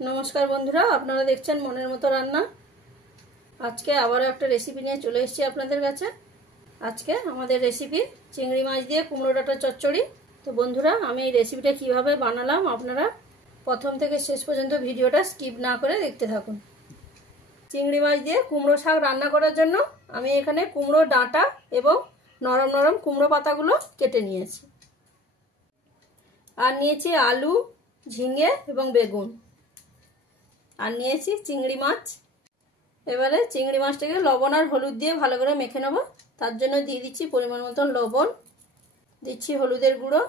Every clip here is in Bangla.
नमस्कार बंधुरा आपनारा देखছেন মনের মতো রান্না। আজকে আবারও একটা রেসিপি নিয়ে চলে এসেছি আপনাদের কাছে। আজকে আমাদের রেসিপি চিংড়ি মাছ দিয়ে কুমড়ো ডাঁটা চচ্চড়ি। তো বন্ধুরা আমি এই রেসিপিটা কিভাবে বানালাম আপনারা প্রথম থেকে শেষ পর্যন্ত ভিডিওটা স্কিপ না করে দেখতে থাকুন। চিংড়ি মাছ দিয়ে কুমড়ো শাক রান্না করার জন্য আমি এখানে কুমড়ো ডাঁটা এবং নরম নরম কুমড়ো পাতাগুলো কেটে নিয়েছি। আর নিয়েছি আলু, ঝিঙে এবং বেগুন। আর নিয়েছি চিংড়ি মাছ। এবারে চিংড়ি মাছটাকে লবণ আর হলুদ দিয়ে ভালো করে মেখে নেব। তার জন্য দিয়ে দিচ্ছি পরিমাণ মতন লবণ, দিচ্ছি হলুদের গুঁড়ো,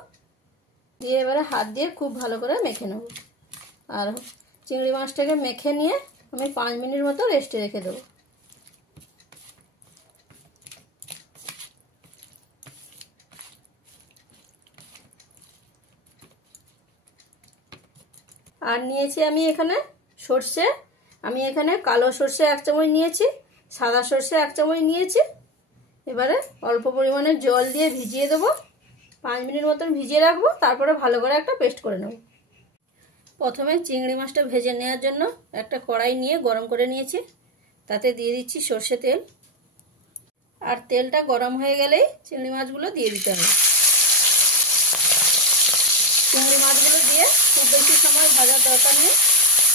দিয়ে এবারে হাত দিয়ে খুব ভালো করে মেখে নেব। আর চিংড়ি মাছটাকে মেখে নিয়ে আমি 5 মিনিট মতো রেস্টে রেখে দেবো। আর নিয়েছি আমি এখানে সর্ষে। আমি এখানে কালো সর্ষে 1 চামচ নিয়েছি, সাদা সর্ষে 1 চামচ নিয়েছি। এবারে অল্প পরিমাণে জল দিয়ে ভিজিয়ে দেবো। 5 মিনিট মতন ভিজিয়ে রাখবো, তারপরে ভালো করে একটা পেস্ট করে নেব। প্রথমে চিংড়ি মাছটা ভেজে নেওয়ার জন্য একটা কড়াই নিয়ে গরম করে নিয়েছি। তাতে দিয়ে দিচ্ছি সর্ষে তেল। আর তেলটা গরম হয়ে গেলেই চিংড়ি মাছগুলো দিয়ে দিতে হবে। চিংড়ি মাছগুলো দিয়ে খুব বেশি সময় ভাজার দরকার নেই,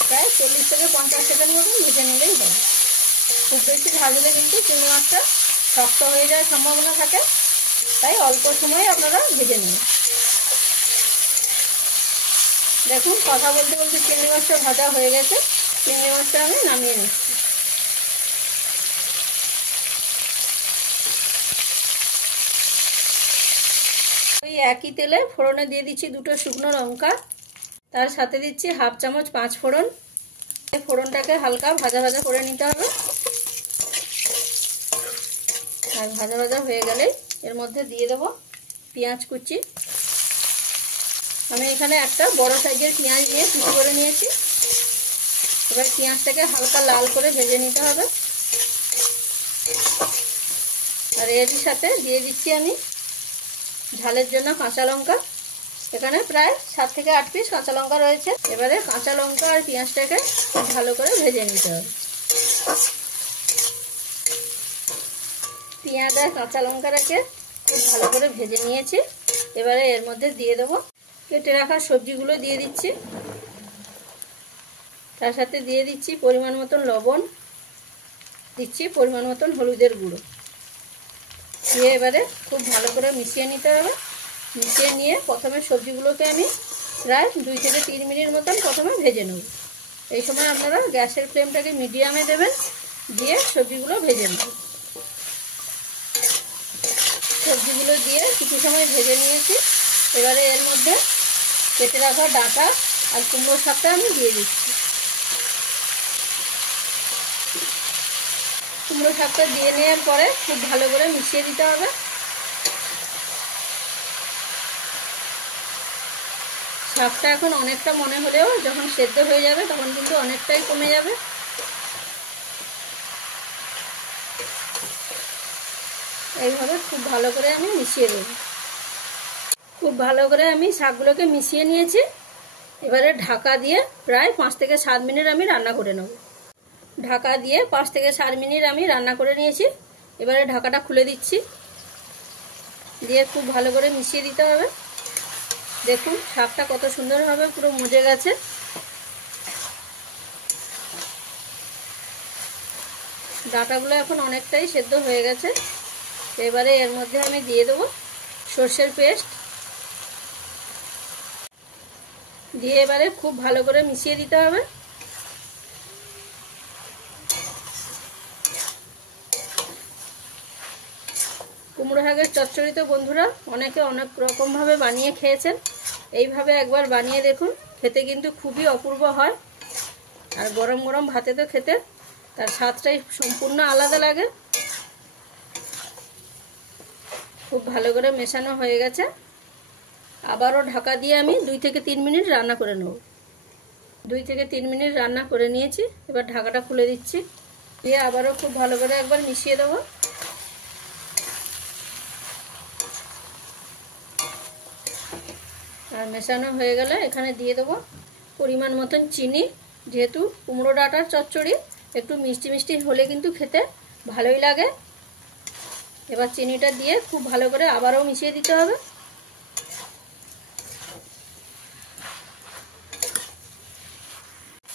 প্রায় 40 থেকে 50 সেকেন্ড মতন ভেজে নিলেই হবে। খুব বেশি ভাজলে কিন্তু চিংড়ি মাছটা শক্ত হয়ে যাওয়ার সম্ভাবনা থাকে, তাই অল্প সময়ে আপনারা ভেজে নিন। দেখুন কথা বলতে বলতে চিংড়ি মাছটা ভাজা হয়ে গেছে। চিংড়ি মাছটা আমি নামিয়ে নিচ্ছি। ওই একই তেলে ফোড়নে দিয়ে দিচ্ছি 2টো শুকনো লঙ্কা, তার সাথে দিচ্ছি 1/2 চামচ 5 ফোড়ন। ফোড়নটাকে হালকা ভাজা ভাজা করে নিতে হবে। আর ভাজা ভাজা হয়ে গেলেই এর মধ্যে দিয়ে দেবো পেঁয়াজ কুচি। আমি এখানে একটা বড় সাইজের পেঁয়াজ নিয়ে কুচি করে নিয়েছি। এবার পেঁয়াজটাকে হালকা লাল করে ভেজে নিতে হবে। আর এর সাথে দিয়ে দিচ্ছি আমি ঝালের জন্য কাঁচা লঙ্কা। এখানে প্রায় 7 থেকে 8 পিস কাঁচা লঙ্কা রয়েছে। এবারে কাঁচা লঙ্কা আর পেঁয়াজটাকে ভালো করে ভেজে নিতে হবে। পেঁয়াজ আর কাঁচা লঙ্কাটাকে খুব ভালো করে ভেজে নিয়েছি। এবারে এর মধ্যে দিয়ে দেবো কেটে রাখা সবজিগুলো দিয়ে দিচ্ছি। তার সাথে দিয়ে দিচ্ছি পরিমাণ মতন লবণ, দিচ্ছি পরিমাণ মতন হলুদের গুঁড়ো, দিয়ে এবারে খুব ভালো করে মিশিয়ে নিতে হবে। মিশিয়ে নিয়ে প্রথমে সবজিগুলোকে আমি প্রায় 2 থেকে 3 মিনিট মতন প্রথমে ভেজে নেব। এই সময় আপনারা গ্যাসের ফ্লেমটাকে মিডিয়ামে দেবেন, দিয়ে সবজিগুলো ভেজে নেবেন। সবজিগুলো দিয়ে কিছু সময় ভেজে নিয়েছি। এবারে এর মধ্যে কেটে রাখা ডাঁটা আর কুমড়ো শাকটা আমি দিয়ে দিচ্ছি। কুমড়ো শাকটা দিয়ে নেওয়ার পরে খুব ভালো করে মিশিয়ে দিতে হবে। শাকটা এখন অনেকটা মনে হলেও যখন সেদ্ধ হয়ে যাবে তখন কিন্তু অনেকটাই কমে যাবে। এইভাবে খুব ভালো করে আমি মিশিয়ে দেব। খুব ভালো করে আমি শাকগুলোকে মিশিয়ে নিয়েছি। এবারে ঢাকা দিয়ে প্রায় 5 থেকে 7 মিনিট আমি রান্না করে নেব। ঢাকা দিয়ে 5 থেকে 7 মিনিট আমি রান্না করে নিয়েছি। এবারে ঢাকাটা খুলে দিচ্ছি, দিয়ে খুব ভালো করে মিশিয়ে দিতে হবে। দেখুন শাকটা কত সুন্দরভাবে পুরো মজে গেছে। ডাঁটাগুলো এখন অনেকটাই সেদ্ধ হয়ে গেছে। এবারে এর মধ্যে আমি দিয়ে দেবো সর্ষের পেস্ট, দিয়ে এবারে খুব ভালো করে মিশিয়ে দিতে হবে। কুমড়ো শাকের চচ্চড়ি তো বন্ধুরা অনেকে অনেক রকমভাবে বানিয়ে খেয়েছেন। এইভাবে একবার বানিয়ে দেখুন, খেতে কিন্তু খুবই অপূর্ব হয়। আর গরম গরম ভাতে তো খেতে তার স্বাদটাই সম্পূর্ণ আলাদা লাগে। খুব ভালো করে মেশানো হয়ে গেছে। আবারও ঢাকা দিয়ে আমি 2 থেকে 3 মিনিট রান্না করে নেব। 2 থেকে 3 মিনিট রান্না করে নিয়েছি। এবার ঢাকাটা খুলে দিচ্ছি, দিয়ে আবারও খুব ভালো করে একবার মিশিয়ে দেবো। আর মেশানো হয়ে গেলে এখানে দিয়ে দেবো পরিমাণ মতন চিনি। যেহেতু কুমড়ো ডাঁটার চচ্চড়ি একটু মিষ্টি মিষ্টি হলে কিন্তু খেতে ভালোই লাগে। এবার চিনিটা দিয়ে খুব ভালো করে আবারও মিশিয়ে দিতে হবে।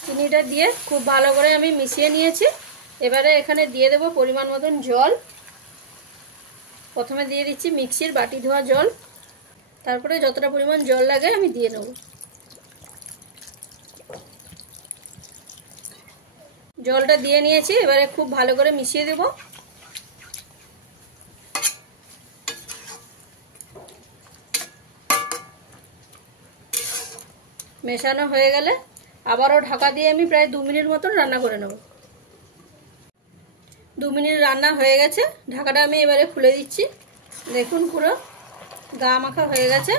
চিনিটা দিয়ে খুব ভালো করে আমি মিশিয়ে নিয়েছি। এবারে এখানে দিয়ে দেব পরিমাণ মতন জল। প্রথমে দিয়ে দিচ্ছি মিক্সির বাটি ধোয়া জল, তারপরে যতটা পরিমাণ জল লাগে আমি দিয়ে নেব। জলটা দিয়ে নিয়েছি, এবারে খুব ভালো করে মিশিয়ে দেব। মেশানো হয়ে গেলে আবারও ঢাকা দিয়ে আমি প্রায় 2 মিনিট মতন রান্না করে নেব। 2 মিনিট রান্না হয়ে গেছে, ঢাকাটা আমি এবারে খুলে দিচ্ছি। দেখুন পুরো গা মাখা হয়ে গেছে।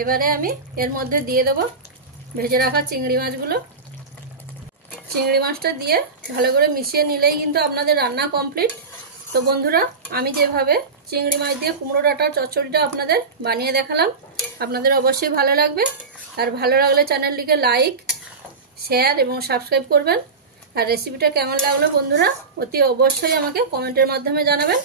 এবারে আমি এর মধ্যে দিয়ে দেব ভেজে রাখা চিংড়ি মাছগুলো। চিংড়ি মাছটা দিয়ে ভালো করে মিশিয়ে নিলেই কিন্তু আপনাদের রান্না কমপ্লিট। তো বন্ধুরা, আমি যেভাবে চিংড়ি মাছ দিয়ে কুমড়ো ডাঁটার চচ্চড়িটা আপনাদের বানিয়ে দেখালাম, আপনাদের অবশ্যই ভালো লাগবে। আর ভালো লাগলে চ্যানেলটিকে লাইক, শেয়ার এবং সাবস্ক্রাইব করবেন। আর রেসিপিটা কেমন লাগলো বন্ধুরা অতি অবশ্যই আমাকে কমেন্টের মাধ্যমে জানাবেন।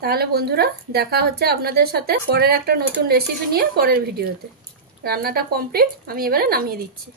তাহলে বন্ধুরা, দেখা হচ্ছে আপনাদের সাথে পরের একটা নতুন রেসিপি নিয়ে পরের ভিডিওতে। রান্নাটা কমপ্লিট, আমি এবারে নামিয়ে দিচ্ছি।